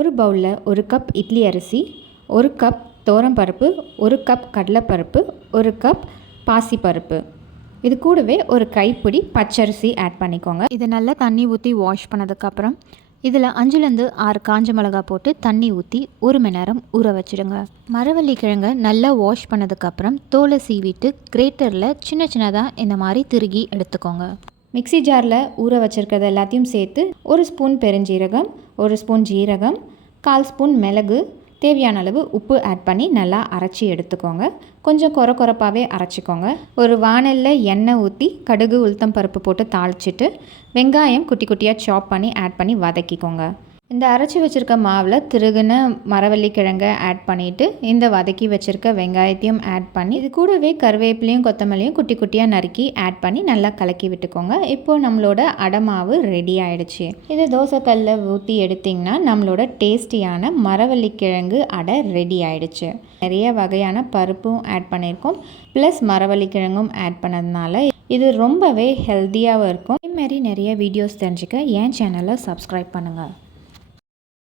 ஒரு பவுலில் 1 கப் இட்லி அரிசி, 1 கப் துவரம்பருப்பு, 1 கப் கடலைப்பருப்பு, 1 கப் பாசிப்பருப்பு, இது கூடவே ஒரு கைப்பிடி பச்சரிசி ஆட் பண்ணிக்கோங்க. இதை நல்லா தண்ணி ஊற்றி வாஷ் பண்ணதுக்கப்புறம் இதில் 5லேருந்து 6 காஞ்ச மிளகா போட்டு தண்ணி ஊற்றி 1 மணி நேரம் ஊற வச்சுடுங்க. மரவள்ளி கிழங்கை நல்லா வாஷ் பண்ணதுக்கப்புறம் தோலை சீவிட்டு கிரேட்டரில் சின்ன சின்னதாக இந்த மாதிரி திருகி எடுத்துக்கோங்க. மிக்ஸி ஜாரில் ஊற வச்சுருக்கிறது எல்லாத்தையும் சேர்த்து 1 ஸ்பூன் பெருஞ்சீரகம், 1 ஸ்பூன் ஜீரகம், 1/4 ஸ்பூன் மிளகு, தேவையான அளவு உப்பு ஆட் பண்ணி நல்லா அரைச்சி எடுத்துக்கோங்க. கொஞ்சம் கொரப்பாகவே அரைச்சிக்கோங்க. ஒரு வாணலில் எண்ணெய் ஊற்றி கடுகு உளுத்தம் பருப்பு போட்டு தாளிச்சிட்டு வெங்காயம் குட்டி குட்டியாக சாப் பண்ணி ஆட் பண்ணி வதக்கிக்கோங்க. இந்த அரைச்சி வச்சுருக்க மாவில் திருகுன மரவள்ளி கிழங்கை ஆட் பண்ணிவிட்டு இந்த வதக்கி வச்சுருக்க வெங்காயத்தையும் ஆட் பண்ணி இது கூடவே கருவேப்பிலையும் கொத்தமல்லியும் குட்டி குட்டியாக நறுக்கி ஆட் பண்ணி நல்லா கலக்கி விட்டுக்கோங்க. இப்போது நம்மளோட அடை மாவு ரெடி ஆகிடுச்சு. இதை தோசைக்கல்லில் ஊற்றி எடுத்திங்கன்னா நம்மளோட டேஸ்டியான மரவள்ளி கிழங்கு அடை ரெடி ஆகிடுச்சு. நிறைய வகையான பருப்பும் ஆட் பண்ணியிருக்கோம், ப்ளஸ் மரவள்ளி கிழங்கும் ஆட் பண்ணதுனால இது ரொம்பவே ஹெல்த்தியாகவும் இருக்கும். இதுமாரி நிறைய வீடியோஸ் தெரிஞ்சுக்க என் சேனலை சப்ஸ்கிரைப் பண்ணுங்கள்.